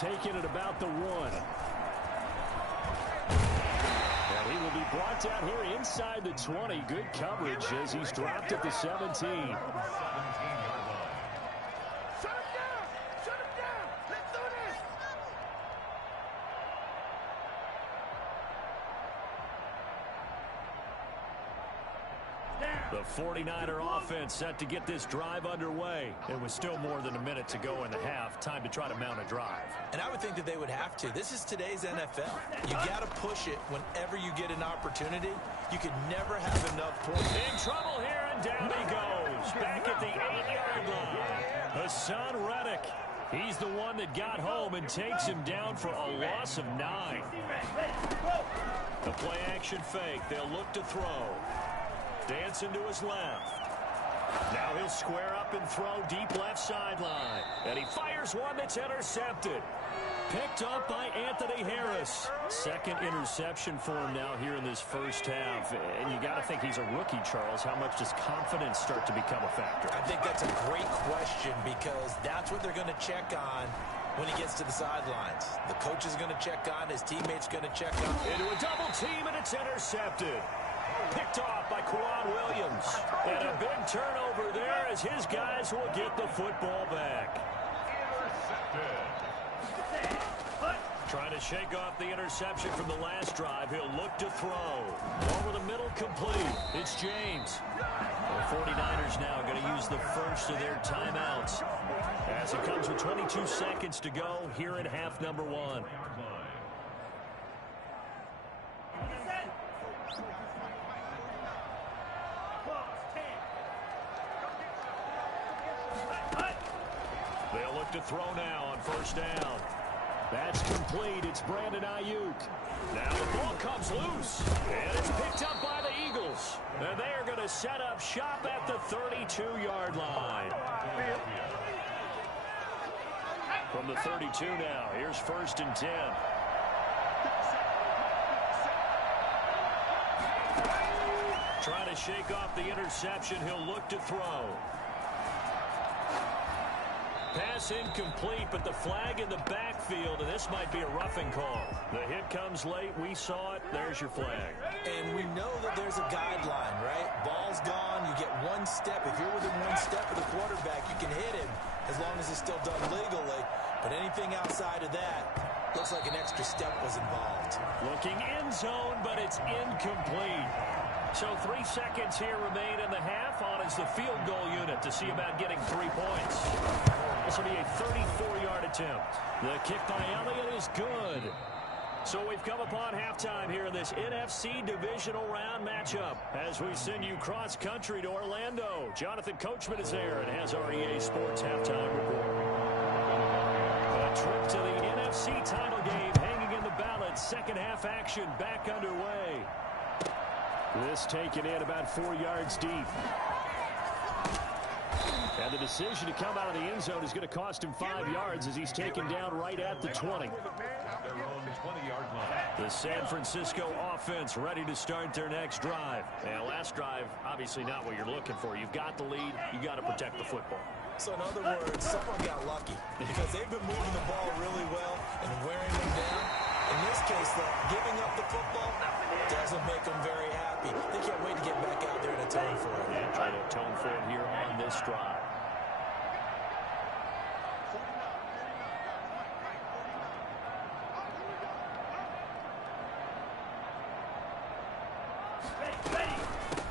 taken at about the 1. And he will be brought down here inside the 20. Good coverage as he's dropped at the 17. The 49er offense set to get this drive underway. It was still more than a minute to go in the half. Time to try to mount a drive. And I would think that they would have to. This is today's NFL. You got to push it whenever you get an opportunity. You could never have enough points. In trouble here, and down he goes. Back at the 8-yard line. Hassan Reddick. He's the one that got home and takes him down for a loss of 9. The play-action fake. They'll look to throw. Dancing to his left. Now he'll square up and throw deep left sideline. And he fires one that's intercepted. Picked up by Anthony Harris. Second interception for him now here in this first half. And you got to think he's a rookie, Charles. How much does confidence start to become a factor? I think that's a great question because that's what they're going to check on when he gets to the sidelines. The coach is going to check on. His teammate's going to check on. Into a double team, and it's intercepted. Picked off by Quan Williams. And a big turnover there as his guys will get the football back. Trying to shake off the interception from the last drive. He'll look to throw. Over the middle, complete. It's James. The 49ers now going to use the first of their timeouts as it comes with 22 seconds to go here in half number 1. They'll look to throw now on first down. That's complete. It's Brandon Ayuk. Now the ball comes loose. And it's picked up by the Eagles. And they are going to set up shop at the 32-yard line. From the 32 now, here's 1st and 10. Trying to shake off the interception. He'll look to throw. Pass incomplete, but the flag in the backfield, and this might be a roughing call. The hit comes late. We saw it. There's your flag. And we know that there's a guideline, right? Ball's gone. You get one step. If you're within one step of the quarterback, you can hit him as long as it's still done legally. But anything outside of that, looks like an extra step was involved. Looking end zone, but it's incomplete. So 3 seconds here remain in the half. On is the field goal unit to see about getting 3 points. This will be a 34-yard attempt. The kick by Elliott is good. So we've come upon halftime here in this NFC divisional round matchup as we send you cross-country to Orlando. Jonathan Coachman is there and has our EA Sports halftime report. A trip to the NFC title game hanging in the balance. Second half action back underway. This taken in about 4 yards deep. And the decision to come out of the end zone is going to cost him 5 yards as he's taken down right at the 20. The San Francisco offense ready to start their next drive. And last drive, obviously not what you're looking for. You've got the lead. You got to protect the football. So in other words, someone got lucky because they've been moving the ball really well and wearing them down. In this case, though, giving up the football doesn't make them very happy. They can't wait to get back out there and atone for it. Yeah, try to atone for it here on this drive.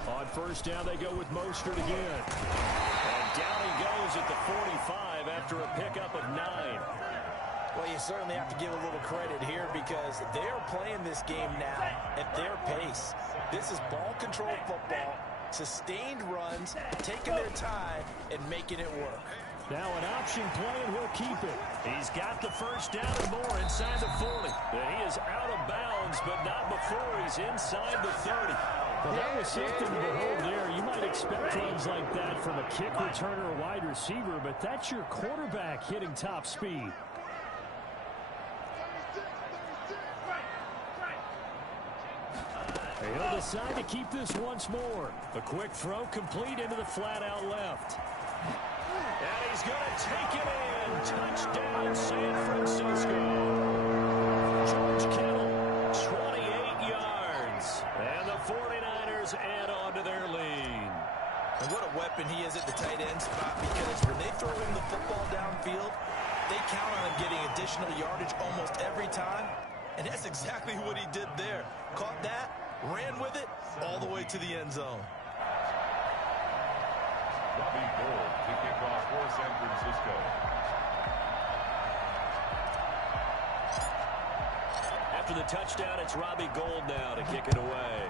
On first down, they go with Mostert again. And down he goes at the 45 after a pickup of 9. Well, you certainly have to give a little credit here because they're playing this game now at their pace. This is ball control football, sustained runs, taking their time, and making it work. Now an option play, and he'll keep it. He's got the first down and more inside the 40. He is out of bounds, but not before he's inside the 30. Well, that was something to behold there. You might expect runs like that from a kick returner or wide receiver, but that's your quarterback hitting top speed. He'll decide to keep this once more. A quick throw complete into the flat out left. And he's going to take it in. Touchdown, San Francisco. weapon he is at the tight end spot, because when they throw him the football downfield, they count on him getting additional yardage almost every time. And that's exactly what he did there. Caught that, ran with it, all the way to the end zone. Robbie Gould to kick off for San Francisco. After the touchdown, it's Robbie Gould now to kick it away.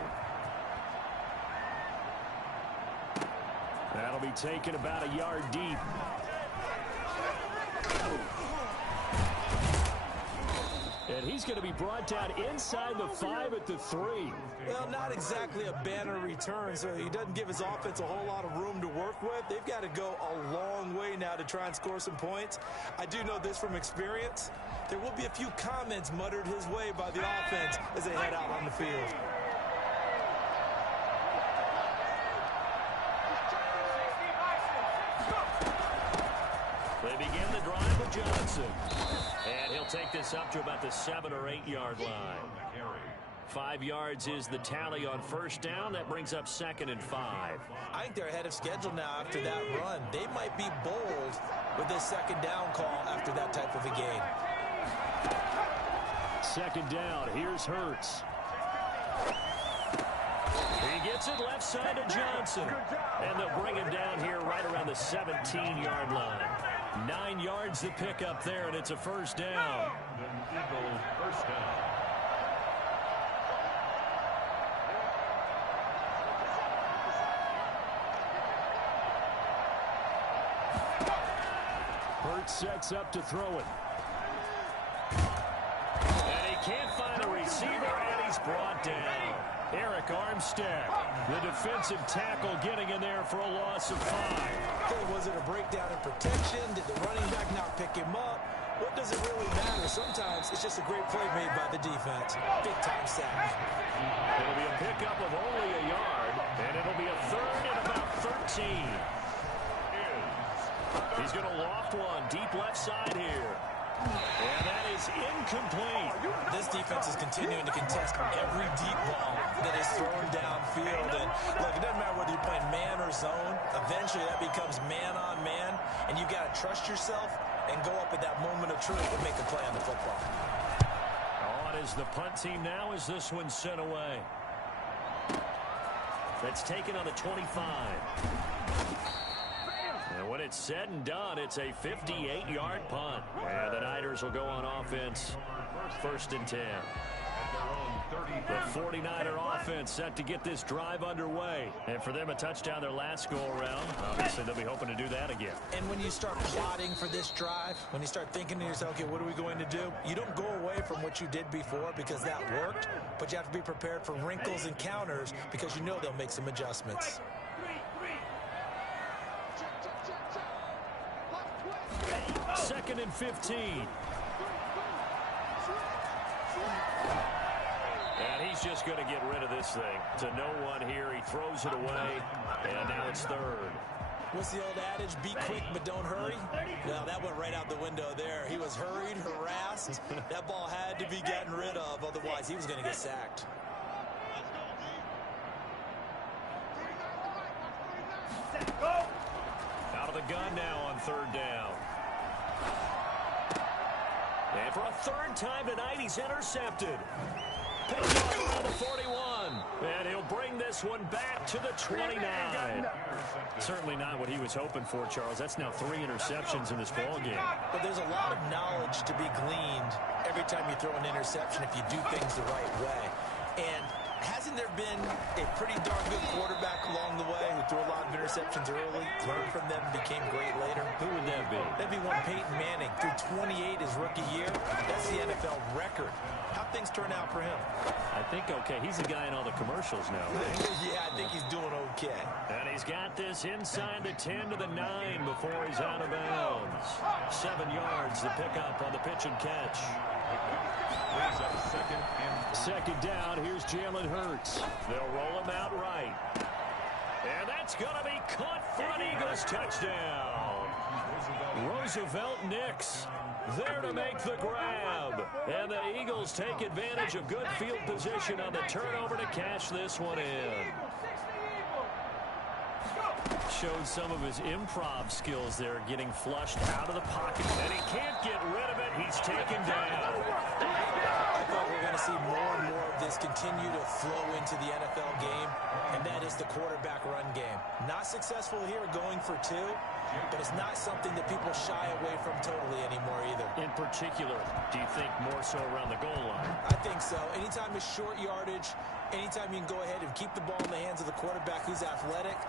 That'll be taken about a yard deep. And he's going to be brought down inside the 5 at the 3. Well, not exactly a banner return, so he doesn't give his offense a whole lot of room to work with. They've got to go a long way now to try and score some points. I do know this from experience. There will be a few comments muttered his way by the offense as they head out on the field. They begin the drive with Johnson. And he'll take this up to about the 7 or 8 yard line. 5 yards is the tally on first down. That brings up 2nd and 5. I think they're ahead of schedule now after that run. They might be bold with this 2nd down call after that type of a game. 2nd down. Here's Hurts. He gets it left side to Johnson. And they'll bring him down here right around the 17-yard line. 9 yards to pick up there, and it's a first down. Eagles first down. Hurts sets up to throw it. And he can't find a receiver, and he's brought down. Eric Armstead, the defensive tackle, getting in there for a loss of 5. Okay, was it a breakdown in protection? Did the running back not pick him up? What does it really matter? Sometimes it's just a great play made by the defense. Big-time sack. It'll be a pickup of only a yard, and it'll be a 3rd and about 13. He's going to loft one deep left side here. And that is incomplete. This defense is continuing to contest every deep ball that is thrown downfield. And look, it doesn't matter whether you're playing man or zone. Eventually that becomes man on man. And you've got to trust yourself and go up at that moment of truth and make a play on the football. On is the punt team now as this one's sent away. That's taken on the 25. And when it's said and done, it's a 58-yard punt. And the Niners will go on offense. 1st and 10. The 49er offense set to get this drive underway. And for them, a touchdown their last go-around. Obviously, they'll be hoping to do that again. And when you start plotting for this drive, when you start thinking to yourself, okay, what are we going to do? You don't go away from what you did before because that worked, but you have to be prepared for wrinkles and counters because you know they'll make some adjustments. Second and 15. And he's just going to get rid of this thing. To no one here. He throws it away. And now it's 3rd. What's the old adage? Be quick, but don't hurry? Well, that went right out the window there. He was hurried, harassed. That ball had to be gotten rid of. Otherwise, he was going to get sacked. Out of the gun now on 3rd down. And for a 3rd time tonight, he's intercepted. Picked off around the 41. And he'll bring this one back to the 29. Certainly not what he was hoping for, Charles. That's now 3 interceptions in this ballgame. But there's a lot of knowledge to be gleaned every time you throw an interception if you do things the right way. And hasn't there been a pretty darn good quarterback along the way who threw a lot of interceptions early, learned from them, became great later? Who would that be? That'd be one Peyton Manning. Threw 28 his rookie year. That's the NFL record. How'd things turn out for him? I think okay. He's the guy in all the commercials now. Yeah, I think he's doing okay. And he's got this inside the 10 to the 9 before he's out of bounds. 7 yards to pick up on the pitch and catch. Second down, here's Jalen Hurts. They'll roll him out right. And that's going to be caught for an Eagles touchdown. Roosevelt Nix there to make the grab. And the Eagles take advantage of good field position on the turnover to cash this one in. showed some of his improv skills there, getting flushed out of the pocket. And he can't get rid of it. He's taken down. I thought we were going to see more and more of this continue to flow into the NFL game, and that is the quarterback run game. Not successful here going for two, but it's not something that people shy away from totally anymore either. In particular, do you think more so around the goal line? I think so. Anytime it's short yardage, anytime you can go ahead and keep the ball in the hands of the quarterback who's athletic,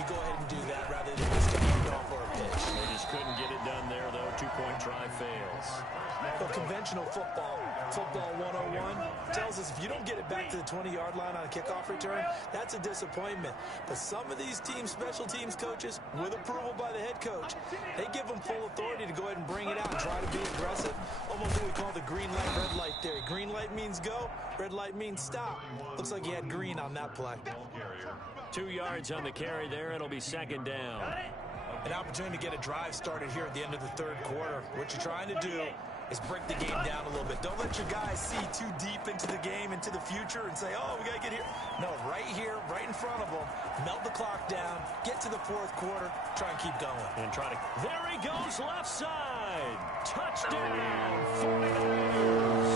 you go ahead and do that rather than just a handoff or a pitch. They just couldn't get it done there, though. Two-point try fails. Well, conventional football 101, tells us if you don't get it back to the 20-yard line on a kickoff return, that's a disappointment. But some of these special teams coaches, with approval by the head coach, they give them full authority to go ahead and bring it out and try to be aggressive. Almost what we call the green light, red light theory. Green light means go, red light means stop. Looks like he had green on that play. 2 yards on the carry there. It'll be second down. An opportunity to get a drive started here at the end of the third quarter. What you're trying to do is break the game down a little bit. Don't let your guys see too deep into the game, into the future, and say, oh, we got to get here. No, right here, right in front of them, melt the clock down, get to the fourth quarter, try and keep going. And try to... There he goes, left side. Touchdown, 49ers.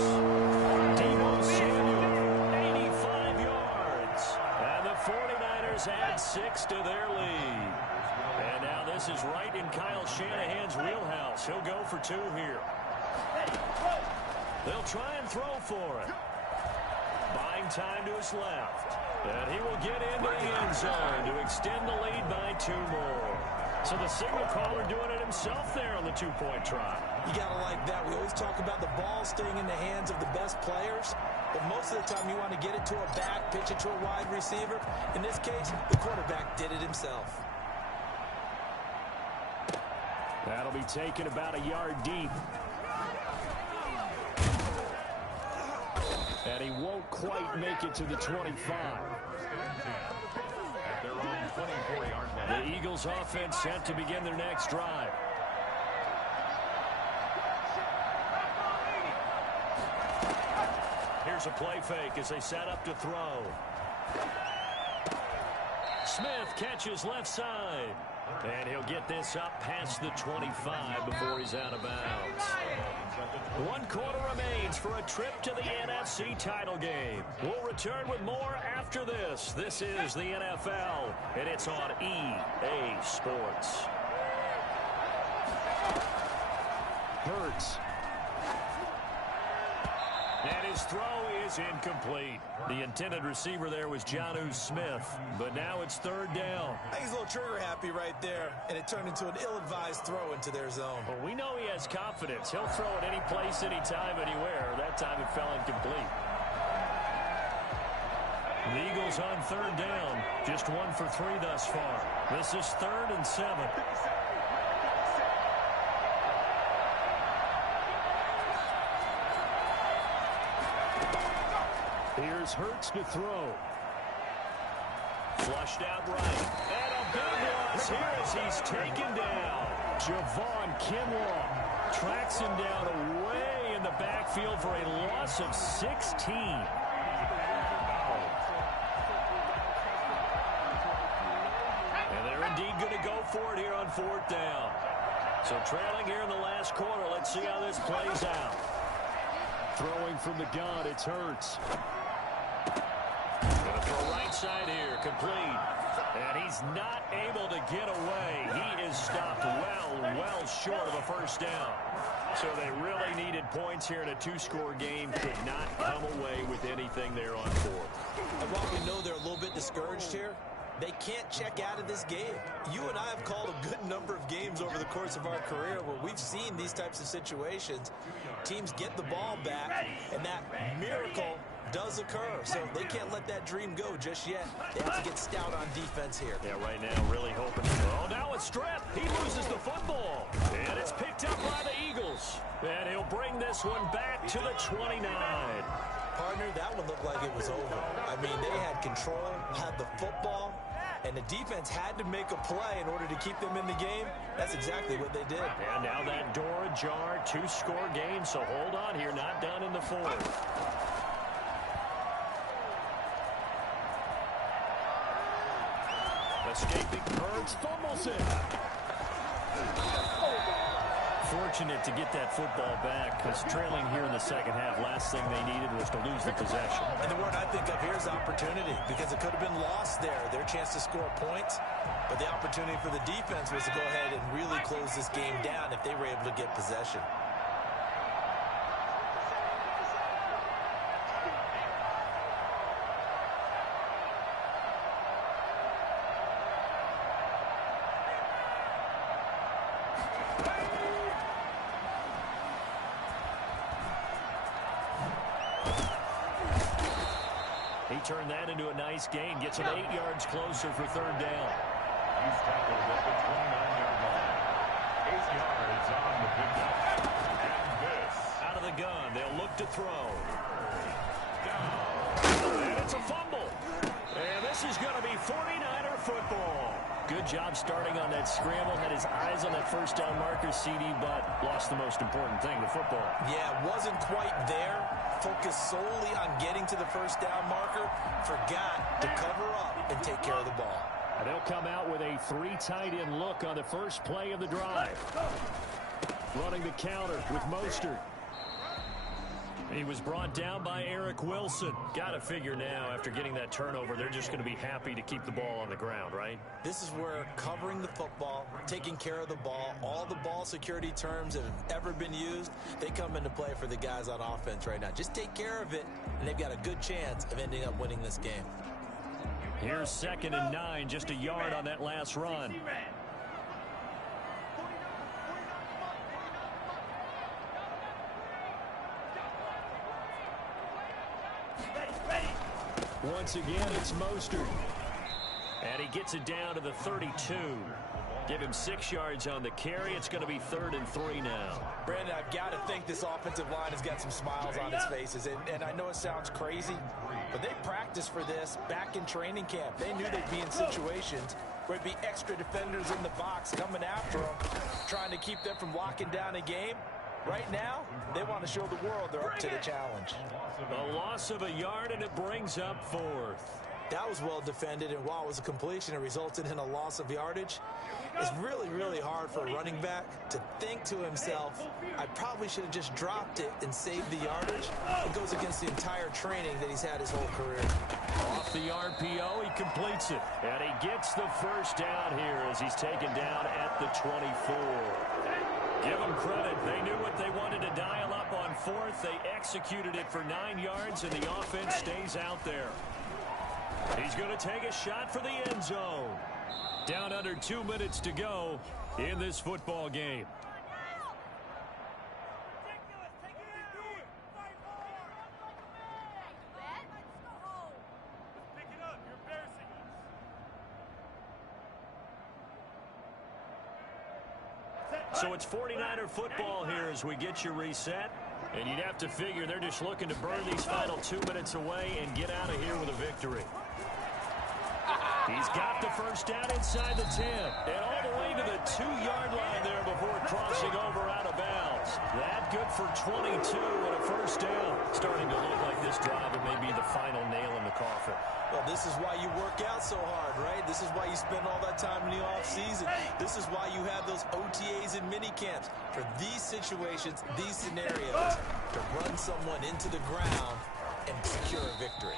Deebo Samuel, 85 yards. And the 49ers add 6 to their lead. And now this is right in Kyle Shanahan's wheelhouse. He'll go for 2 here. They'll try and throw for it. Buying time to his left. And he will get into the end zone to extend the lead by 2 more. So the signal caller doing it himself there on the 2-point try. You got to like that. We always talk about the ball staying in the hands of the best players. But most of the time you want to get it to a back, pitch it to a wide receiver. In this case, the quarterback did it himself. That'll be taken about a yard deep. And he won't quite make it to the 25. The Eagles offense set to begin their next drive. Here's a play fake as they set up to throw. Smith catches left side. And he'll get this up past the 25 before he's out of bounds. 1 quarter remains for a trip to the NFC title game. We'll return with more after this. This is the NFL, and it's on EA Sports. Hurts. And his throw is incomplete. The intended receiver there was Jonnu Smith, but now it's 3rd down. I think he's a little trigger happy right there, and it turned into an ill-advised throw into their zone. Well, we know he has confidence. He'll throw it any place, anytime, anywhere. That time it fell incomplete. The Eagles on 3rd down, just 1 for 3 thus far. This is 3rd and 7. Here's Hurts to throw. Flushed out right. And a big loss here as he's taken down. Javon Kinlaw tracks him down away in the backfield for a loss of 16. And they're indeed going to go for it here on 4th down. So trailing here in the last quarter. Let's see how this plays out. Throwing from the gun, it's Hurts. Gonna throw right side here, complete. And he's not able to get away. He is stopped well short of a 1st down. So they really needed points here in a 2-score game. Could not come away with anything there on 4th. And while we know they're a little bit discouraged here, they can't check out of this game. You and I have called a good number of games over the course of our career where we've seen these types of situations. Teams get the ball back, and that miracle does occur. So they can't let that dream go just yet. They have to get stout on defense here. Yeah, right now really hoping. Oh, now a strip. He loses the football. And it's picked up by the Eagles. And he'll bring this one back to the 29. Partner, that one looked like it was over. I mean, they had control, had the football, and the defense had to make a play in order to keep them in the game. That's exactly what they did. And now that door ajar, 2-score game, so hold on here, not done in the 4th. The escaping. Hurts fumbles it. Fortunate to get that football back because trailing here in the second half, last thing they needed was to lose the possession. And the word I think of here is opportunity because it could have been lost there, their chance to score points. But the opportunity for the defense was to go ahead and really close this game down if they were able to get possession. He turned that into a nice gain, gets him 8 yards closer for third down. He's tackled at the 29-yard line. 8 yards on the pickup. And this. Out of the gun, they'll look to throw. Down. And it's a fumble. And this is going to be 49er football. Good job starting on that scramble. Had his eyes on that first down marker, CD, but lost the most important thing, the football. Yeah, wasn't quite there. Focused solely on getting to the first down marker. Forgot to cover up and take care of the ball. And they'll come out with a 3 tight end look on the first play of the drive. Running the counter with Mostert. He was brought down by Eric Wilson. Got to figure now, after getting that turnover, they're just going to be happy to keep the ball on the ground, right? This is where covering the football, taking care of the ball, all the ball security terms that have ever been used, they come into play for the guys on offense right now. Just take care of it, and they've got a good chance of ending up winning this game. Here's 2nd and 9, just a yard on that last run. Once again, it's Mostert. And he gets it down to the 32. Give him 6 yards on the carry. It's going to be 3rd and 3 now. Brandon, I've got to think this offensive line has got some smiles on its faces. And I know it sounds crazy, but they practiced for this back in training camp. They knew they'd be in situations where there'd be extra defenders in the box coming after them, trying to keep them from locking down a game. Right now, they want to show the world they're up to the challenge. A loss of a yard, and it brings up 4th. That was well defended, and while it was a completion, it resulted in a loss of yardage. It's really, really hard for a running back to think to himself, I probably should have just dropped it and saved the yardage. It goes against the entire training that he's had his whole career. Off the RPO, he completes it. And he gets the first down here as he's taken down at the 24. Give them credit. They knew what they wanted to dial up on 4th. They executed it for 9 yards, and the offense stays out there. He's going to take a shot for the end zone. Down under 2 minutes to go in this football game. So it's 49er football here as we get you reset. And you'd have to figure they're just looking to burn these final 2 minutes away and get out of here with a victory. He's got the first down inside the 10. And all the way to the 2-yard line there before crossing over out of bounds. That good for 22 and a first down. Starting to look like this drive it may be the final nail in the coffin. Well, this is why you work out so hard, right? This is why you spend all that time in the offseason. This is why you have those OTAs and mini camps. For these situations, these scenarios, to run someone into the ground and secure a victory.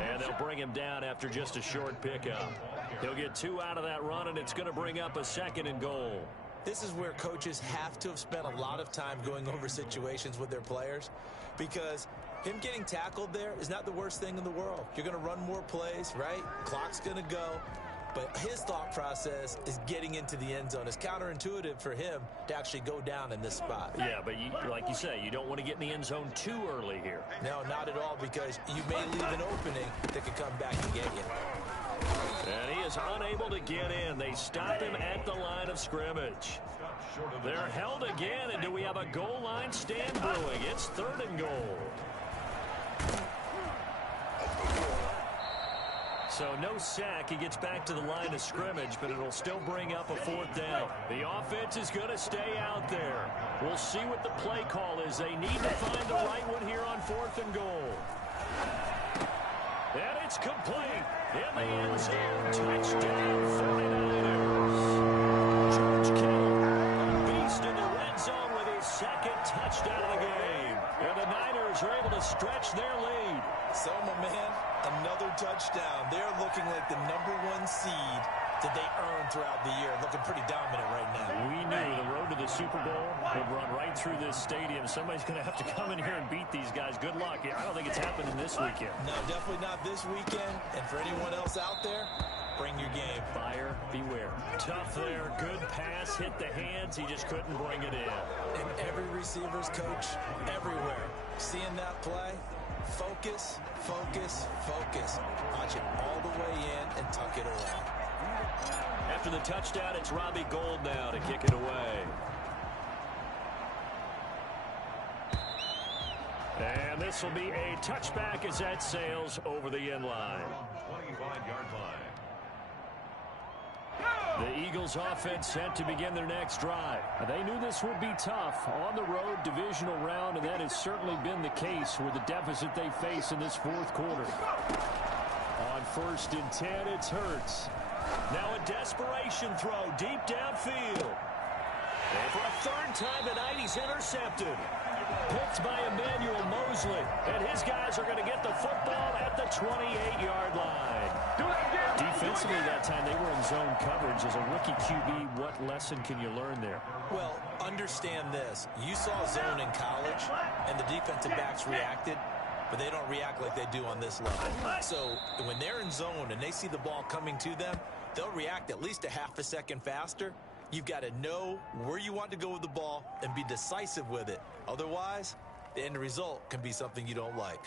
And they'll bring him down after just a short pickup. He'll get 2 out of that run, and it's going to bring up a 2nd and goal. This is where coaches have to have spent a lot of time going over situations with their players, because him getting tackled there is not the worst thing in the world. You're going to run more plays, right? Clock's going to go. But his thought process is getting into the end zone. It's counterintuitive for him to actually go down in this spot. Yeah, but like you say, you don't want to get in the end zone too early here. No, not at all, because you may leave an opening that could come back and get you. And he is unable to get in. They stop him at the line of scrimmage. They're held again, and do we have a goal line stand brewing? It's 3rd and goal. So no sack. He gets back to the line of scrimmage, but it'll still bring up a 4th down. The offense is going to stay out there. We'll see what the play call is. They need to find the right one here on 4th and goal. And it's complete. In the end zone, touchdown 49ers. George Kittle, a beast in the red zone with his second touchdown of the game. And the Niners are able to stretch their lead. So, my man, another touchdown. They're looking like the #1 seed that they earned throughout the year. Looking pretty dominant right now. We knew the road to the Super Bowl would run right through this stadium. Somebody's going to have to come in here and beat these guys. Good luck. I don't think it's happening this weekend. No, definitely not this weekend. And for anyone else out there, bring your game. Buyer beware. Tough there. Good pass. Hit the hands. He just couldn't bring it in. And every receiver's coach everywhere. Seeing that play, focus, focus, focus. Watch it all the way in and tuck it away. After the touchdown, it's Robbie Gould now to kick it away. And this will be a touchback as that sails over the end line. 25-yard line. The Eagles offense set to begin their next drive. They knew this would be tough on the road divisional round, and that has certainly been the case with the deficit they face in this fourth quarter. On 1st and 10, it's Hurts. Now a desperation throw deep downfield. And for a third time tonight, he's intercepted. Picked by Emmanuel Mosley. And his guys are going to get the football at the 28-yard line. Defensively that time, they were in zone coverage. As a rookie QB, what lesson can you learn there? Well, understand this. You saw zone in college, and the defensive backs reacted, but they don't react like they do on this level. So when they're in zone and they see the ball coming to them, they'll react at least a half a second faster. You've got to know where you want to go with the ball and be decisive with it. Otherwise, the end result can be something you don't like.